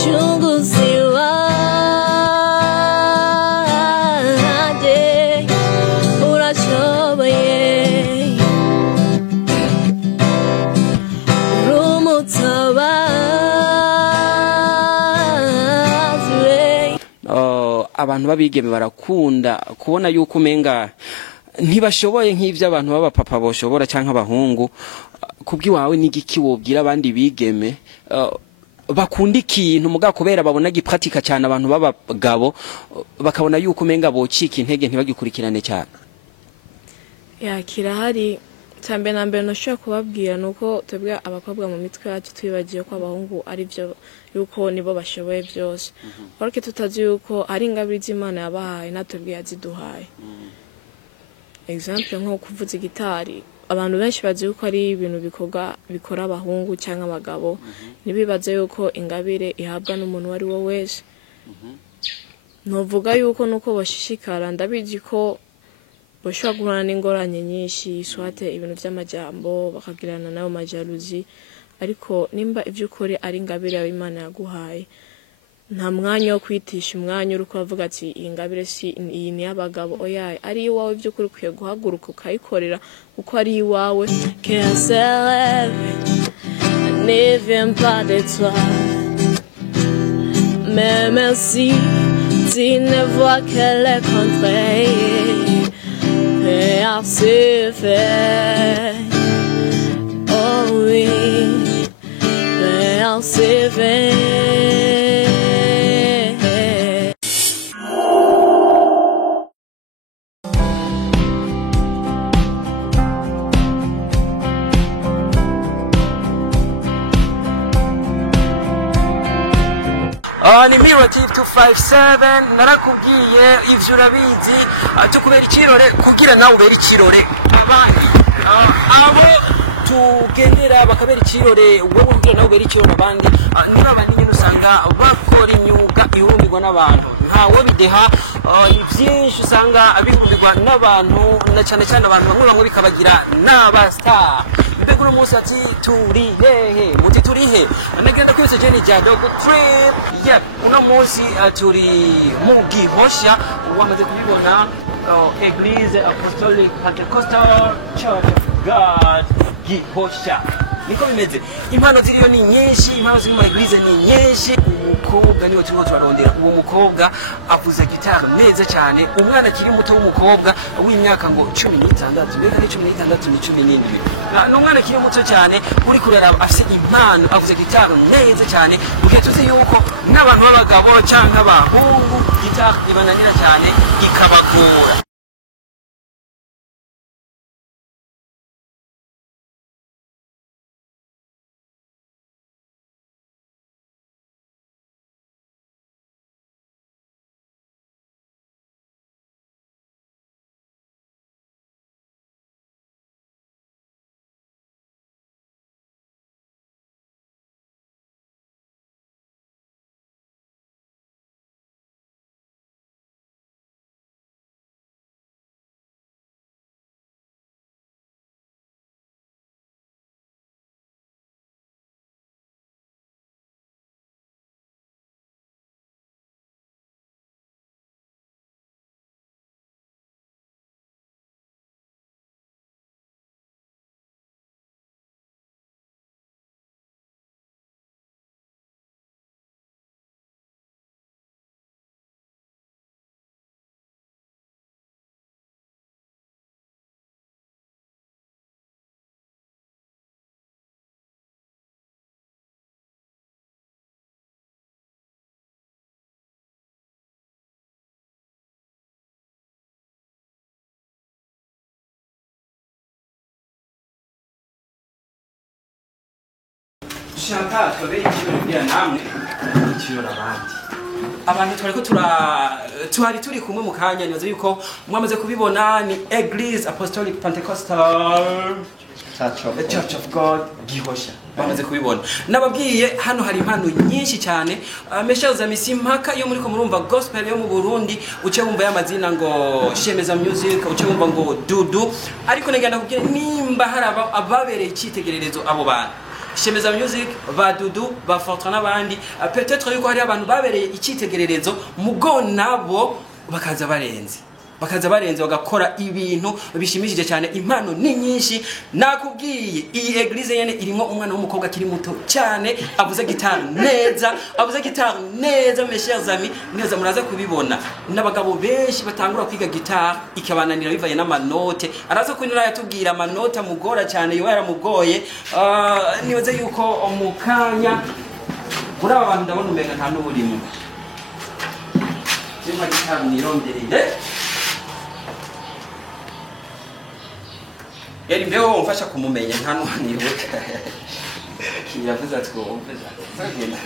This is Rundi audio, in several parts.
muchunguzi wanje urashoboye abantu babigeme barakunda kubona yuko umenga ntibashoboye nk'ivyo abantu baba papa boshobora canke abahungu kubwiwawe n'igiki wobwira abandi bigeme bakunda ikintu muga kubera babona gipratika cyane abantu b'abagabo bakabona yuko umenga bocika intege ntibagikurikirane cyane kirahari cyambe na mbere no kubabwira nuko twebwe abakobwa mu mitwe yacu twibagiye ko abahungu ari byo yuko nibo bashoboye byose ariko tutazi yuko ari ingabire z'Imana yabahaye natwebwe yaziduhaye example nko kuvuza gitari abantu benshi bazi yuko ari ibintu bikora abahungu cyangwa abagabo nibibaze yuko ingabire ihabwa n'umuntu wari wo wese novuga yuko nuko bashishikara ndabizi ko bashobora guhura n'ingorane nyinshi swate ibintu by'amajambo bakagirana nayo majaluzi ariko nimba ivy'ukuri ari ingabire y'Imana yaguhaye nta mwanya wo kwitisha umwanya uri kuvuga ati iyi ngabire si iyi ni y'abagabo oya ari iwawe ivy'ukuri ukwiye guhaguruka ukayikorera uko ari iwawe qu'un seul rêve ne vient pas de toi mais merci tu ne vois que le contraire rien se fait oh oui rien se fait. Ni Mirror TV 257 narakubwiye ivyo urabizi tukubera ikirore kugira nawe ubera ikirore abandi abo tugendera bakabera ikirore wowe kugira nawe ubera ikirore abandi niba abandi usanga bakora imyuga ihumbirwa n'abantu ntawe bideha ivyinshi usanga bihumbirwa n'abantu na cyane cyane abantu bamwe bikabagira n'abastar mbega uno munsi ati turi hehe muti turi he anagenda kwese jeni rya Dr. Dream uno munsi turi mu Gihosha wamaze kubibona Eglise Apostolic Pentecostal Church of God Gihosha niko bimeze impano ziriyo ni nyinshi impano ziri mu Eglise ni nyinshi umukobwa niwe turimo turarondera uwo mukobwa avuza gitaro neza cyane umwana akiri muto w'umukobwa w'imyaka ngo 16 mbega ni 16 ni 17 n'umwana akiri muto cyane uri kurera afite impano avuza gitaro neza cyane ugiye tuzi yuko n'abantu b'abagabo cyangwa abahungu gitaro ibananira cyane ikabagora Shaka twabere ikirori namwe ikirori abantu twariko turi kumwe mu kanya nibaza yuko mwamaze kubibona ni Eglise Apostolic Pentecostal Church of God Gihosha bamaze kubibona nababwiye hano hari impano nyinshi cyane meshaza misimpaka yo muri ko murumva gospel yo mu Burundi uce wumva y'amazina ngo Shemeza Music uce wumva ngo Dudu ariko negenda kubwira nimba hari ababereye ikitegererezo abo bantu Shemeza Music ba Dudu ba Fortran n'abandi peut-être yuko hari abantu babereye icyitegererezo mugo nabo bakaza barenze bagakora ibintu bishimishije cyane. Impano ni nyinshi nakubwiye. Iyi eglise yene irimo umwana w'umukobwa kiri muto cyane avuze gitari neza mes chers amis, neza muraza kubibona. N'abagabo benshi batangura kwiga gitari ikabananira bivaye n'amanote. Araza kwinura yatubwira amanota mugora cyane yo yaramugoye. Nibaze yuko umukanya muri aba bantu ndabona umenga nta n'uburimo. Niba gitari nirondereye yari mbeho umfasha kumumenya nta n'uwaniriwe kiravuze ati ko umfasha zagenda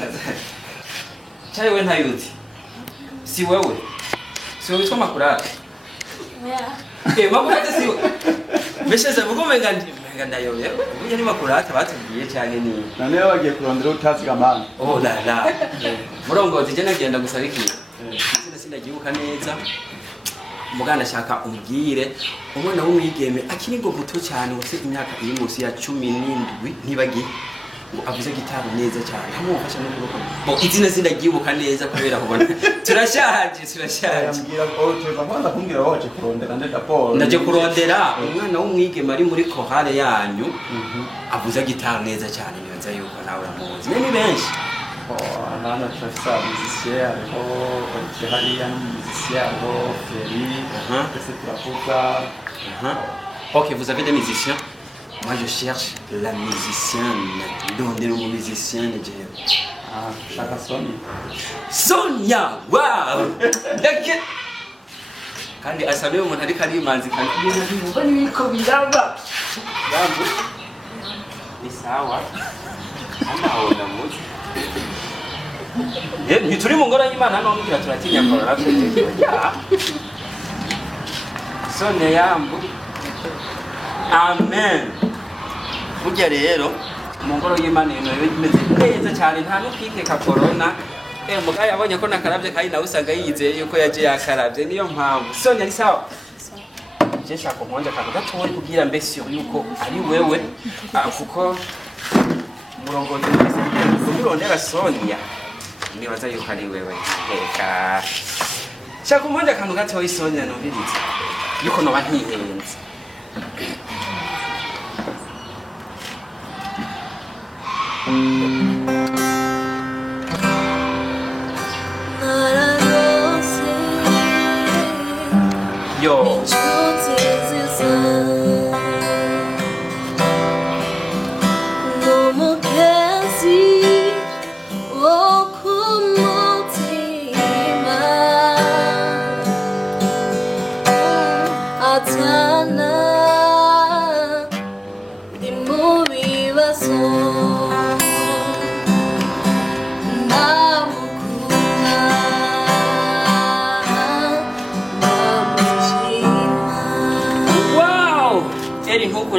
cyayi we ntayuzi si wewe witwa Makurate Makurate si we mesheze vuga umenga ndayobe burya ni Makurate batubwiye cyane ni nane bagiye kurondera utazi gamana la murongozi je nagenda gusaba iki sinagibuka neza muganda shaka umbwire umwana w'umwigeme akiri ngo muto cyane wose imyaka iri munsi ya 17 ntibagiye ngo avuze gitari neza cyane hamufasha no kuruko bo izina sinagibuka neza kubera kubona turashaje ambwira ko tuza kwanda kumbwira waje kurondera ndenda Paul ndaje kurondera umwana w'umwigeme ari muri chorale yanyu avuze gitari neza cyane nyanza yuko nawe uramuzi ni benshi nana trafisa musicien hariya musicien Ferry Ok, vous avez des musiciens. Moi je cherche la musicienne. Donnez le mot musicien et Dieu. Chaka Sonia, wow. D'accord. Kandi asabe umuntu ari kari manzi kandi niba niko biraba. Yambu. Ni sawa. Anaona muzi. Ntituri mu ngoro y'Imana no mugira turatinya korora twete. Ya. Sonia yambu. Amen. Burya rero mu ngoro y'Imana imeze neza cyane nta n'ukikeka corona. Mugabo yabonye ko nakarabye kandi nawe usanga yizeye yuko yaje yakarabye niyo mpamvu. Sonia ari sawa. Je shaka kumonja gatoya kugira mbe sur yuko ari wewe kuko murongozi urondera Sonia nibaza yuko ari wewe. Eka. Shaka kumonja gatoya Sonia numviriza. Yuko no bantihenze. Yo.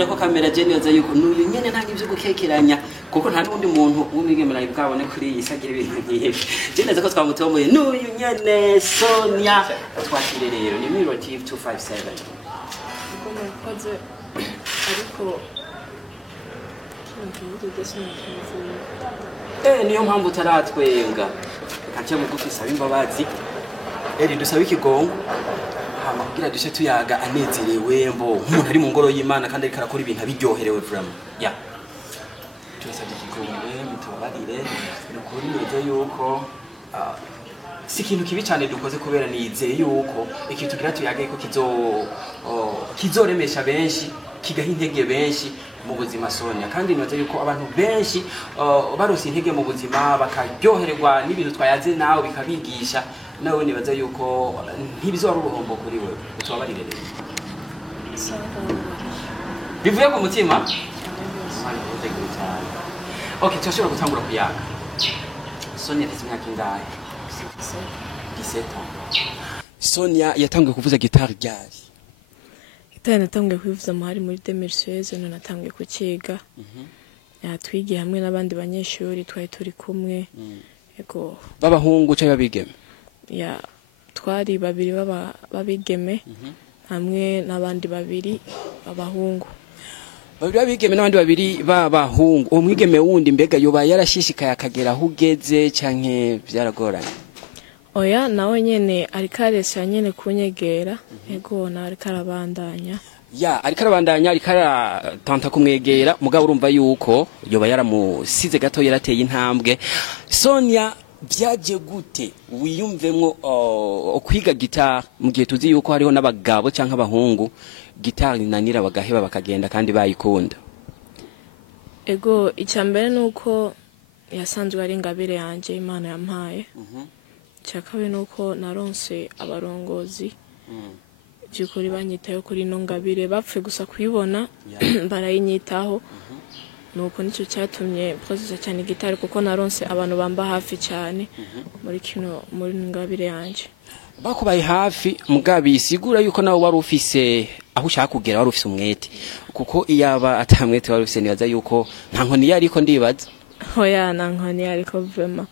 Ko kamera je neza yuko nuyu nyene nta ngivyo gukekeranya kuko nta nundi muntu w'umwigemera bwabone kuri yisagira ibintu nkiye je neza ko twamutomoye nuyu nyene Sonia twakire rero ni Miro TV 257 kuko nakoze ariko niyo mpamvu taratwenga kace bugufi saba imbabazi dusaba ikigongo kugira dushe tuyaga anezerewe mbo umuntu ari mu ngoro y'Imana kandi ariko arakora ibintu abiryoherewe vraiment ya turasabye ikigongo mutubabarire nukuri neza yuko si ikintu kibi cyane dukoze kubera nizeye yuko ikintu tugira tuyage ko kizoremesha benshi kigaha intege benshi mu buzima Sonia kandi nizeye yuko abantu benshi barose intege mu buzima bakaryoherwa n'ibintu twayaze nawe bikabigisha nawe nibaza yuko ntibizora uruhombo kuri wewe utubabarire rero bivuye ku mutima okay turashobora gutangura kuyaga Sonia afite imyaka ingahe 17 ans Sonia yatangiye kuvuza gitari ryari natangiye kubivuza mahari muri 2016 none natangiye kukiga twigiye hamwe n'abandi banyeshuri twari turi kumwe yego babahungu cyangwa babigeme ya twari babiri babigeme hamwe n'abandi babiri abahungu babiri babigeme n'abandi babiri b'abahungu umwigeme wundi mbega yoba yarashishikaye akagera aho ugeze canke byaragoranye oya nawe nyene ariko aresha nyene kunyegera ego nawe ariko arabandanya ya ariko arabandanya ariko aratanta kumwegera mugabo urumva yuko yoba yaramusize gato yarateye intambwe Sonia byaje gute wiyumvemwo kwiga gitari mu gihe tuzi yuko hariho n'abagabo canke abahungu gitari nanira bagaheba bakagenda kandi bayikunda ego icyambere nuko yasanzwe ari ingabire yanje Imana yampaye cyakabe nuko naronse abarongozi byukuri banyitayo kuri no ngabire bapfe gusa kuyibona barayinyitaho nuko nicyo cyatumye process cyane gitari kuko naronse abantu bamba hafi cyane muri ngabire yanje bakubaye hafi mugabi sigura yuko nawe wari ufise aho ushaka kugera wari ufise umwete kuko iyaba atamwete wari ufise nibaza yuko nta nkoni yari ko ndibaza hoya nta nkoni yari ko vraiment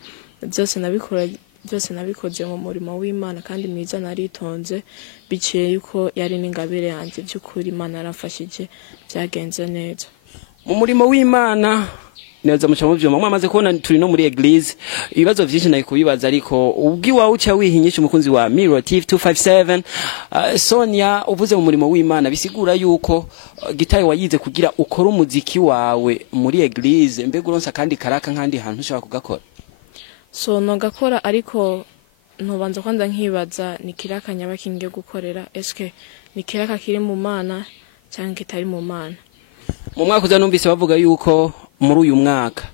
byose nabikoze mu murimo w'Imana kandi mwiza naritonze biciye yuko yari n'ingabire yanje by'ukuri Imana yarafashije byagenze neza mu murimo w'Imana neza muca mu vyuma mwamaze kubona turi no muri eglise ibibazo vyinshi nayo kubibaza ariko ubwi wawe uca wihinyisha umukunzi wa Mirror TV 257 Sonia uvuze mu murimo w'Imana bisigura yuko gitari wayize kugira ukora umuziki wawe muri eglise mbega uronsa kandi karaka nkandi hantu ushaka kugakora so no gakora ariko ntubanza kwanda nkibaza ni kiraka nyabakinge gukorera eske ni kiraka kiri mu Mana cyangwa kitari mu Mana mu mwaka uza numvise bavuga yuko muri uyu mwaka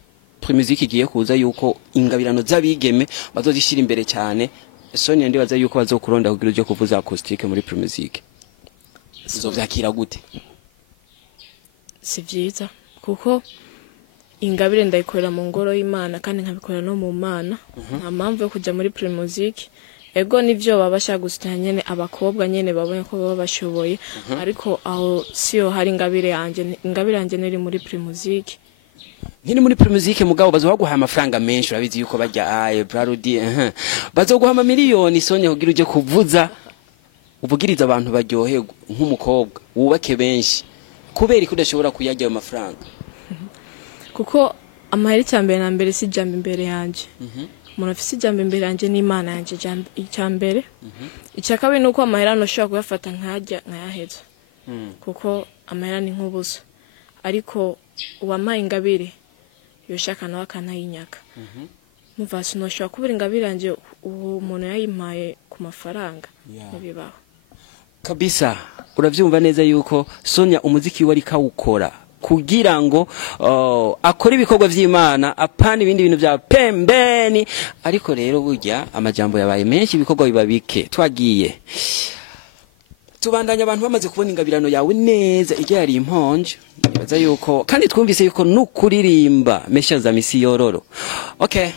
Primusic igiye kuza yuko ingabirano z'abigeme bazozishira imbere cyane Sonia ndibaza yuko bazokuronda kugira uje kuvuza acoustic muri Primusic uzovyakira gute si vyiza kuko ingabire ndayikorera mu ngoro y'Imana kandi nkabikorera no mu Mana nta mpamvu yo kujya muri Primusic ego nivyo babasha gusita nyene abakobwa nyene babonye ko baba bashoboye ariko aho siyo hari ingabire yanje neri muri Primusic Nkini muri Primusic mugabo bazoguha amafaranga menshi urabizi yuko bajya Brarudi bazoguha amamiliyoni Sonia kugira uje kuvuza ubugiriza abantu baryoherwa nk'umukobwa wubake benshi kubera ko udashobora kuyajya ayo mafaranga kuko amaheri cyambere na mbere si jambo imbere yanje umuntu afise ijambo imbere yanje n'Imana yanje icyambere icyakabe nuko amahera no shaka kuyafata nkayaheza kuko amahera ni nk'ubusa ariko uwamaye ingabire yoshaka nawe akanayinyaka muvasi no shaka kubura ingabire yanje umuntu yayimpaye ku mafaranga nibibaho kabisa uravyumva neza yuko Sonia umuziki wari kawukora kugira ngo akora ibikorwa vy'Imana apana ibindi bintu bya pembeni ariko rero burya amajambo yabaye menshi ibikorwa bibabike twagiye tubandanya abantu bamaze kubona ingabirano yawe neza ije yari imponje baza yuko kandi twumvise yuko nukuririmba mesha za misi yororo okay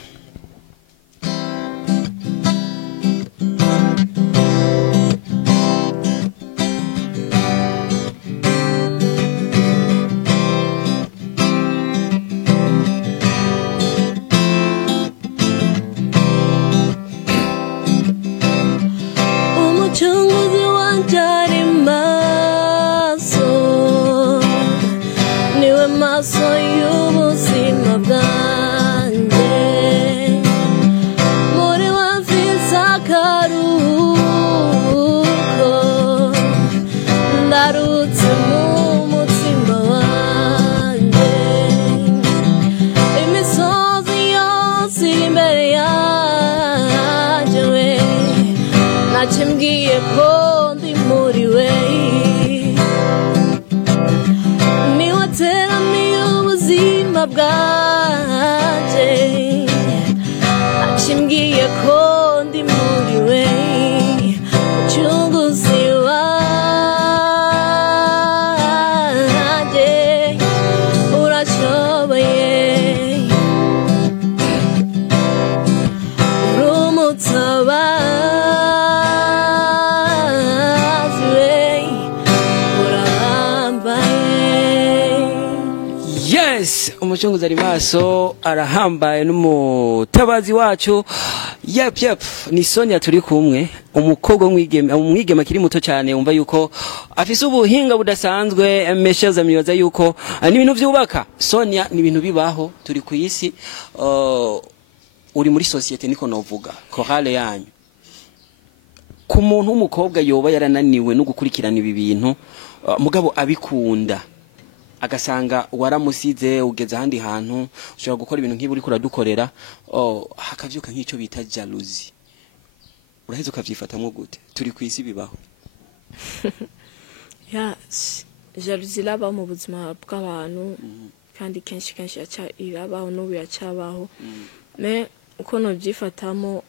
umucunguzi ari maso arahambaye n'umutabazi wacu. Yep, ni Sonia turi kumwe, umukobwa umwigeme akiri muto cyane, umva yuko afise ubuhinga budasanzwe. Meshaza mwibaza yuko ni ibintu byubaka. Sonia, ni ibintu bibaho, turi ku isi, uri muri societe niko novuga, chorale yanyu. Ku muntu w'umukobwa yoba yarananiwe no gukurikirana ibi bintu, mugabo abikunda, agasanga waramusize ugeze ahandi hantu, ushobora gukora ibintu nk'ibi uri kuradukorera, hakavyuka nk'icyo bita jalousie, uraheze ukavyifatamwo gute? Turi ku isi bibaho. Jalousie iraba mu buzima bw'abantu, kandi kenshi irabaho n'ubu yacabaho. Me uko nobyifatamo,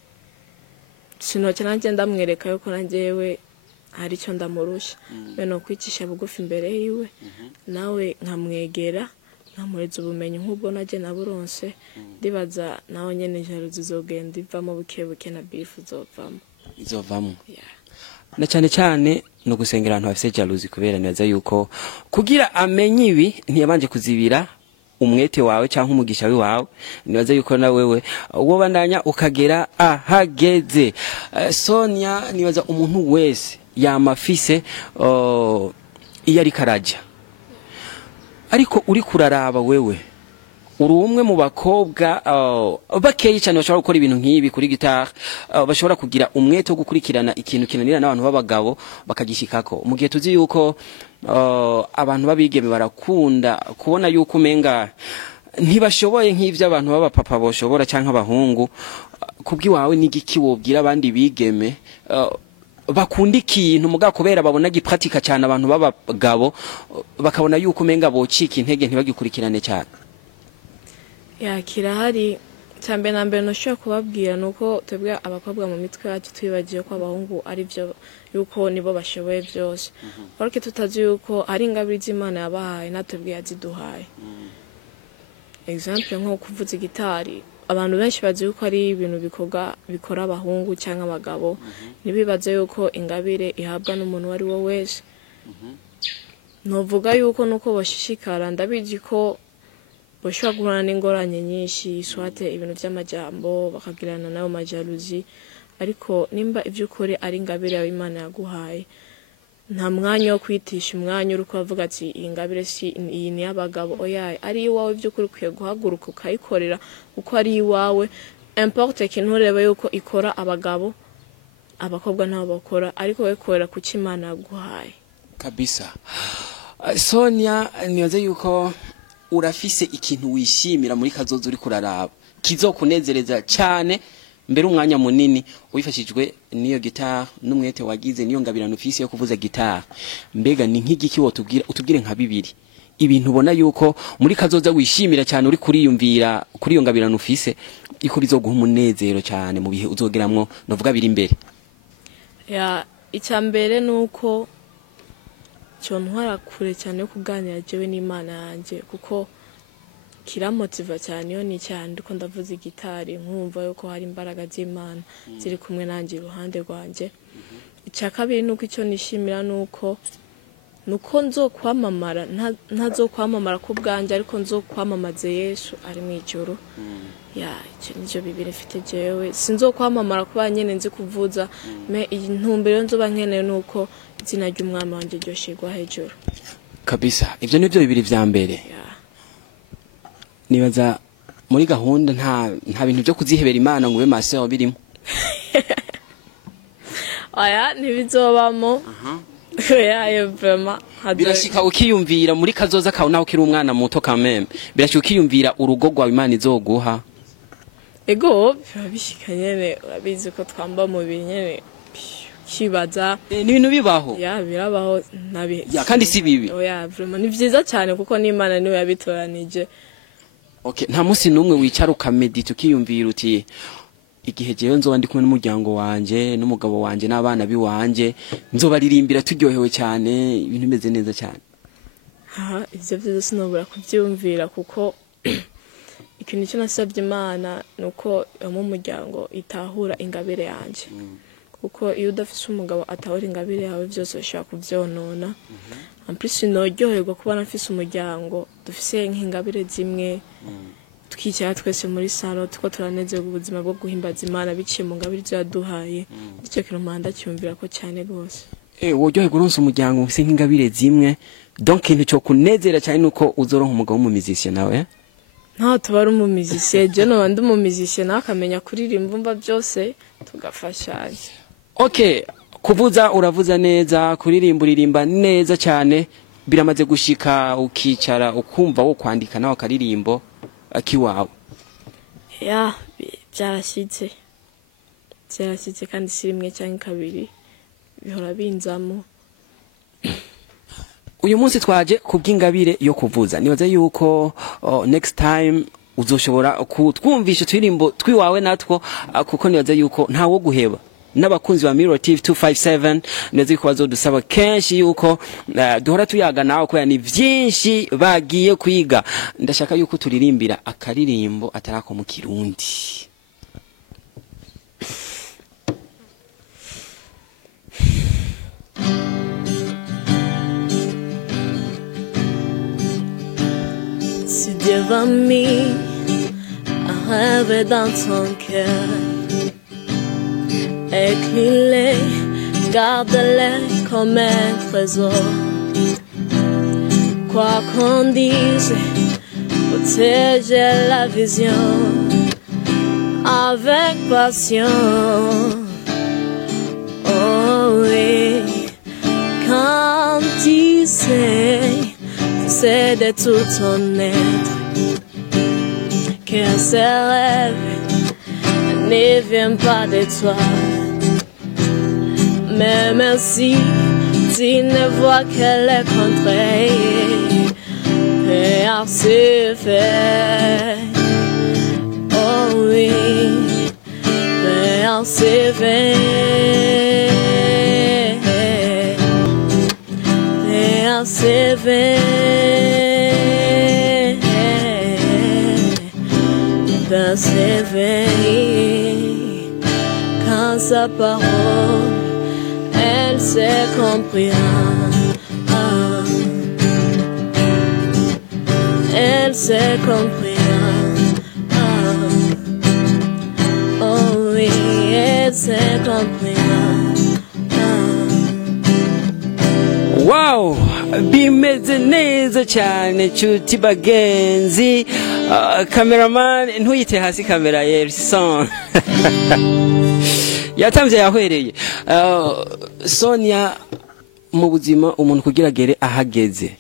sinoke nanjye ndamwereka yuko nanjyewe hari icyo ndamurusha, bene kwicisha bugufi imbere yiwe, nawe nkamwegera, nkamureza ubumenyi nk'ubwo najye naburonse. Ndibaza nawe nyene jalousie zizogenda ivamo buke na beef izovamo. Na cyane no gusengera abantu bafite jalousie, kubera neza yuko kugira amenye ibi ntiyabanje kuzibira umwete wawe cyangwa umugisha wawe. Nibaza yuko na wewe uwo bandanya ukagera ahageze. Sonia, nibaza umuntu wese yamafise iyo ari karaja, ariko uri kuraraba wewe uri umwe mu bakobwa bakeyi cyane bashobora gukora ibintu nk'ibi kuri gitari, bashobora kugira umwete wo gukurikirana ikintu kinanira n'abantu b'abagabo bakagishikako, mu gihe tuzi yuko abantu babigeme barakunda kubona yuko umenga ntibashoboye nk'ivyo abantu b'abapapa boshobora canke abahungu. Kubwiwawe n'igiki wobwira abandi bigeme bakunda ikintu muga kubera babona gipratika cyane abantu b'abagabo, bakabona yuko umenga bocika intege ntibagikurikirane cyane? Kirahari cyambe na mbere noshobora kubabwira nuko twebwe abakobwa mu mitwe yacu twibagiye ko abahungu ari byo, yuko nibo bashoboye byose, ariko tutazi yuko ari ingabire z'Imana yabahaye natwebwe yaziduhaye. Example nko kuvuza gitari, abantu benshi bazi yuko ari ibintu bikora abahungu cyangwa abagabo, nibibaze yuko ingabire ihabwa n'umuntu wari wo wese. Novuga yuko nuko bashishikara, ndabizi ko bashobora guhura n'ingorane nyinshi, swate ibintu by'amajambo bakagirana nayo majalousie, ariko nimba iby'ukuri ari ingabire yawe Imana yaguhaye, nta mwanya wo kwitisha umwanya uri kuvuga ati iyi ngabire si iyi ni y'abagabo. Oya, ari iwawe by'ukuri ukwiye guhaguruka ukayikorera uko ari iwawe. Importe ikintu ureba yuko ikora abagabo, abakobwa nabo bakora, ariko we korera ku Imana yaguhaye kabisa. Sonia, nibaze yuko urafise ikintu wishimira muri kazoza uri kuraraba kizokunezereza cyane, mbere umwanya munini wifashijwe niyo gitari n'umwete wagize niyo ngabirano ufise yo kuvuza gitari. Mbega ni nk'igiki utubwire nka bibiri ibintu ubona yuko muri kazoza wishimira cyane uri kuriyumvira kuri iyo ngabirano ufise, iko bizoguha umunezero cyane mu bihe uzogeramwo, novuga biri imbere? Icyambere nuko cyo ntwara kure cyane yo kuganira jewe n'Imana yanjye, kuko kiramotiva cyane iyo ni cyane ndiko ndavuza gitari, nkumva yuko hari imbaraga z'Imana ziri kumwe nanjye iruhande rwanje. Icya kabiri nuko icyo nishimira nuko nzokwamamara, ntazokwamamara ku bwanjye, ariko nzokwamamaze Yesu ari mu ijuru. Icyo nivyo bibiri mfite jewe, sinzokwamamara kuba nyene nzi kuvuza, me intumbero nzoba nkeneye nuko izina ry'umwami wanje ryoshirwa hejuru kabisa. Ivyo nivyo bibiri vya mbere. Nibaza muri gahunda nta bintu byo kuzihebera Imana ngo ube maso birimo. Oya, ntibizobamo. Vraiment birashika ukiyumvira muri kazoza kawe naho kiri umwana muto kameme, birashika ukiyumvira urugo rwa Imana izoguha. Ego bishika nyene, urabizi ko twamba mu binyene kibaza ni ibintu bibaho. Birabaho nabi. Kandi si bibi. Oya, vraiment ni vyiza cyane kuko n'Imana niwe yabitoranije. Okay, nta munsi numwe wicara ukamedita ukiyumvira uti igihe jewe nzoba ndi kumwe n'umuryango wanje n'umugabo wanje n'abana biwanje nzobaririmbira turyohewe cyane, ibintu bimeze neza cyane? Ivyo byose nobura kubyumvira, kuko ikintu cyo nasabye Imana nuko mu muryango itahura ingabire yanje, kuko iyo udafise umugabo atahora ingabire yawe byose bishobora kuvyonona en plus noryoherwa kuba nafise umuryango dufise nk'ingabire zimwe twicara twese muri salo tuko turanezerwa ubuzima bwo guhimbaza Imana biciye mu ngabire yaduhaye icyo kintu manda cyumvira ko cyane gose woryoherwa uronse umuryango ufise nk'ingabire zimwe donc ikintu cyo kunezera cyane nuko uzoronka umugabo w'umumizisien nawe nta tubara umumizisien je no bandi umumizisien akamenya kuririmba umva byose tugafashanya. Okay, kuvuza uravuza neza, kuririmba uririmba neza cyane, biramaze gushika ukicara ukumva wo kwandika nawe akaririmbo akiwawe. Ya, byarashitse kandi sirimwe cyangwa kabiri bihora binzamo. Uyu munsi twaje kubw'ingabire yo kuvuza, nibaza yuko next time uzoshobora kutwumvisha twirimbo twiwawe natwo kuko nibaza yuko ntawo guheba n'abakunzi ba Mirror TV 257 nibaza yuko bazodusaba kenshi yuko duhora tuyaga nawe ko yani byinshi bagiye kwiga. Ndashaka yuko turirimbira akaririmbo atarako mu Kirundi. Si Dieu va mis un rêve dans ton cœur, écris-les, garde-les comme un trésor. Quoi qu'on dise, protéger la vision avec passion. Oh oui, quand tu sais de tout ton être que ces rêves ne viennent pas de toi. Même si tu ne vois que le contraire, rien se fait. Oh oui, rien se fait. Rien se fait. Rien se fait. Quand sa parole elle s'est comprise, elle s'est comprise, oh oui, elle s'est comprise. Wow, bimeze neza cyane cuti bagenzi. Cameraman ntuyite hasi kamera Yerson. Yatamvye yahwereye. Sonia mu buzima umuntu kugira gere ahageze.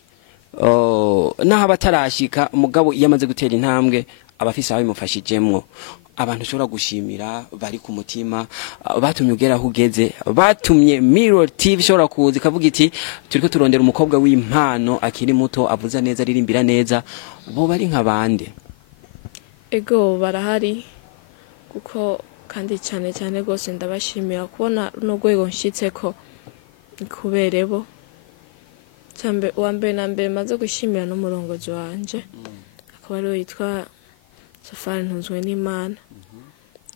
Naho batarashika umugabo yamaze gutera intambwe abafise aho bimufashijemwo. Abantu ushobora gushimira bari ku mutima batumye ugera hugeze, batumye Mirror TV shobora kuza kavuga iti turiko turondera umukobwa w'impano akiri muto avuza neza aririmbira neza, bo bari nk'abande. Ego barahari kuko kandi cyane gose ndabashimira kubona runo rwego nshitseko kuberebo cyambe uwambere na mbere maze gushimira no murongozi wanje akaba ari yitwa Safari Ntunzwe n'Imana.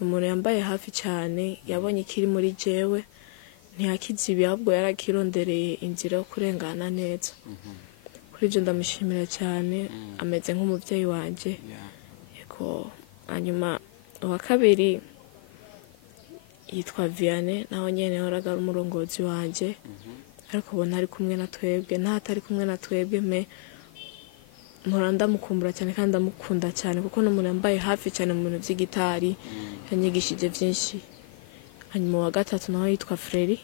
Umuntu yambaye hafi cyane yabonye kiri muri jewe ntiyakizibi ahubwo yarakirondereye inzira yo kurengana neza. Kuri ibyo ndamushimira cyane, ameze nk'umuvyeyi wanje. Yego hanyuma uwa kabiri yitwa Vianney naho nyene horaga umurongozi wanje, ariko ubona ari kumwe na twebwe ntatari kumwe na twebwe me mpora ndamukumbura cyane kandi ndamukunda cyane kuko n'umuntu yambaye hafi cyane mu bintu by'igitari yanyigishije byinshi. Hanyuma wa gatatu naho yitwa Freri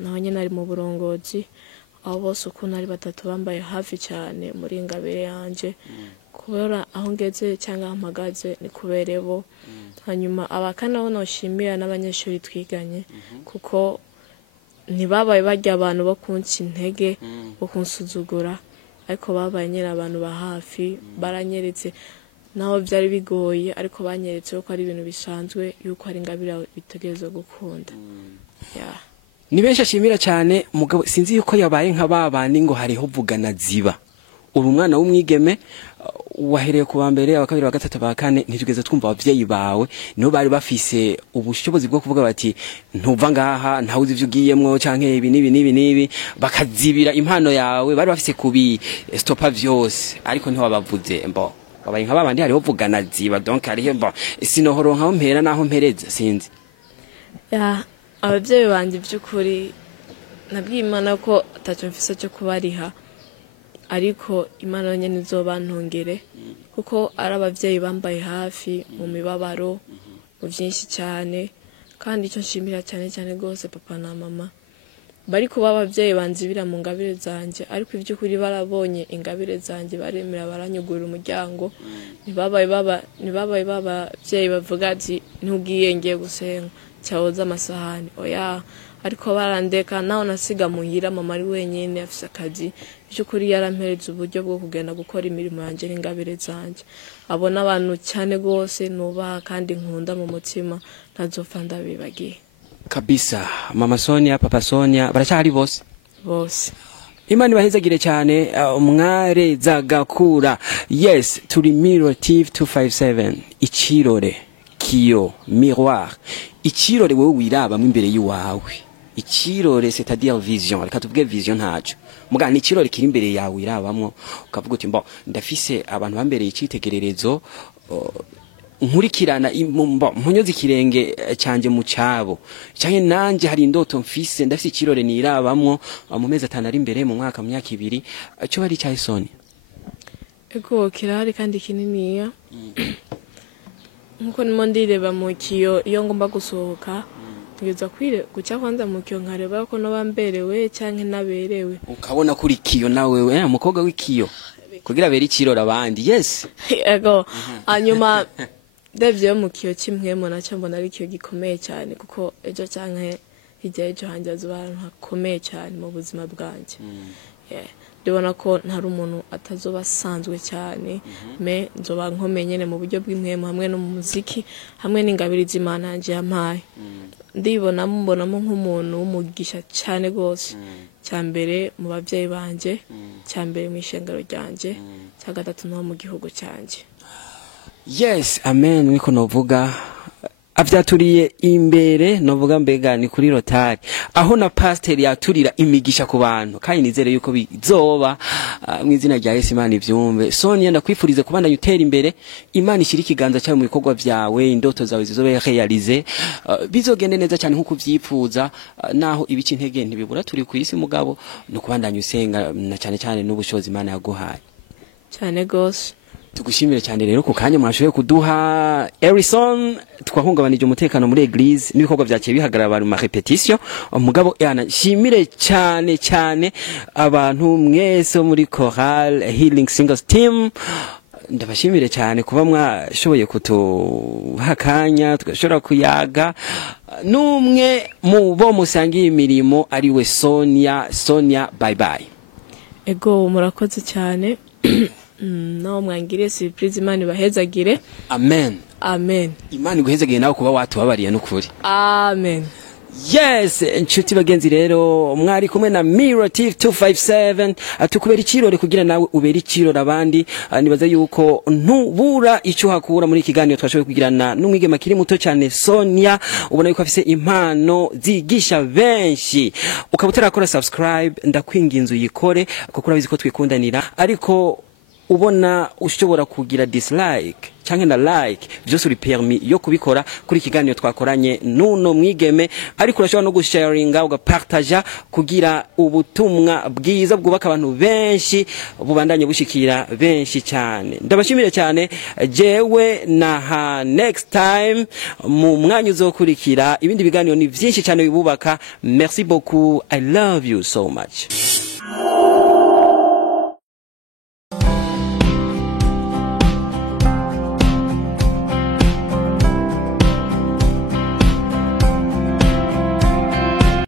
naho nyene ari mu burongozi, abo bose ukuntu ari batatu bambaye hafi cyane muri ingabire yanje kubera aho ngeze cyangwa ampagaze ni kuberebo. Hanyuma abakana bo noshimira n'abanyeshuri twiganye kuko ntibabaye barya abantu bo kunsi intege bo kunsuzugura, ariko babaye nyine abantu ba hafi baranyeretse naho byari bigoye ariko banyeretse ko ari ibintu bisanzwe yuko ari ingabire bitegerezwa gukunda. Ni benshi ashimira cyane mugabo sinzi yuko yabaye nk'ababandi ngo hariho vugana ziba. Uri umwana w'umwigeme wahereye ku bambere abakabiri bagatatu bakane ntitugeze twumva abavyeyi bawe niho bari bafise ubushobozi bwo kuvuga bati ntuva ngaha ntawuzi ivyo ugiyemwo canke ibi nibi bakazibira impano yawe bari bafise kubi stopa vyose ariko ntiwabavuze mbo babaye nka babandi hariho vugana ziba donc hariho mbo sinohoro nkaho mpera naho mpereza sinzi ya abavyeyi banje by'ukuri nabwiye Imana ko ataco mfise cyo kubariha ariko Imana nyene izobantongere kuko ari abavyeyi bambaye hafi mu mibabaro mu byinshi cyane kandi icyo nshimira cyane gose papa na mama bari kuba abavyeyi banzibira mu ngabire zanje ariko ivy'ukuri barabonye ingabire zanje baremera baranyugurira umuryango nibabaye abavyeyi bavuga ati ntugiye ngiye gusenga cyawoza amasahani oya ariko barandeka naho nasiga muhira mama ari wenyene afise akazi by'ukuri yarampereza uburyo bwo kugenda gukora imirimo yanje n'ingabire zanje abona abantu cyane gose nubaha kandi nkunda mu mutima ntazopfa ndabibagiye kabisa. Mama Sonia, Papa Sonia baracari bose Imana ibahezagire cyane umware zagakura. Yes, turi Mirror TV 257 ikirore kiyo miroir ikirore wewe wirabamwe imbere yiwawe ikirore c'est-à-dire vision reka tuvuge vision ntaco muga ni ikirore kiri imbere yawe wirabamwo ukavuga uti mbo ndafise abantu bambereye icitegererezo nkurikirana mpunyoza ikirenge canje mu cabo canke nanje hari indoto mfise ndafise ikirore nirabamwo mu mezi 5 ari imbere mu mwaka myaka 2 cyo bari cya Soni ego kirahari kandi kininiya nkuko nimo ndireba mu kiyo iyo ngomba gusohoka ngeza guca kwanza mu kiyo nkareba ko no bamberewe canke naberewe ukabona kuri kiyo nawe umukobwa w'ikiyo kugira bere ikirora abandi. Yes ego hanyuma devye mu kiyo kimwemo naco mbona ari kiyo gikomeye cyane kuko ejo canke hirya ejo hanje azobantu hakomeye cyane mu buzima bwanje. Ndibona ko ntari umuntu atazoba asanzwe cyane me nzoba nkomeye nyene mu buryo bw'imwemo hamwe no mu muziki hamwe n'ingabire z'Imana yanje yampaye. Mbonamo nk'umuntu w'umugisha cyane gose cyambere mu bavyeyi banje cyambere mu ishengero ryanje cya gatatu no mu gihugu cyanje. Yes, amen. Niko novuga avyaturiye imbere novuga mbega ni kuri Rotary aho na pastor yaturira imigisha ku bantu kandi nizere yuko bizoba mw'izina rya Yesu Imana ivyumve. Sonia ndakwifurize kubandanya utera imbere Imana ishira ikiganza cyawe mu bikorwa vyawe indoto zawe zizobe realize bizogende neza cyane nkuko vyipfuza naho ibici intege ntibibura turi ku isi mugabo no kubandanya usenga na cyane n'ubushobozi Imana yaguhaye cyane gose. Tugushimire cyane rero ku kanya mwashoboye kuduha Erison twahungabanije umutekano muri eglise n'ibikorwa byaciye bihagarara abantu ma repetition umugabo yana shimire cyane abantu mwese muri Choral Healing Singers Team ndabashimire cyane kuba mwashoboye kutuhakanya tugashora kuyaga numwe mu bo musangiye imirimo ari we Sonia. Bye bye. Ego murakoze cyane. No mwangire surprise Imana ibahezagire. Amen. Imana iguhezagire nawe kuba watubabariye n'ukuri. Amen. Yes, inshuti bagenzi rero mwari kumwe na Mirror TV 257 atukubera ikirore kugira nawe ubera ikirore abandi. Nibaza yuko ntubura icyo hakura muri kiganiro twashoboye kugirana n'umwigema kiri muto cyane Sonia ubona yuko afise impano zigisha benshi. Ukaba utarakora subscribe ndakwinginze uyikore kuko urabizi ko twikundanira ariko ubona ushobora kugira dislike canke na like byose uri permis yo kubikora kuri kiganiro twakoranye nuno mwigeme ariko urashobora no gusharinga ugapartager kugira ubutumwa bwiza bwubaka abantu benshi bubandanye bushikira benshi cyane. Ndabashimire cyane jewe na next time mu mwanya uzokurikira ibindi biganiro ni byinshi cyane bibubaka. Merci beaucoup, I love you so much.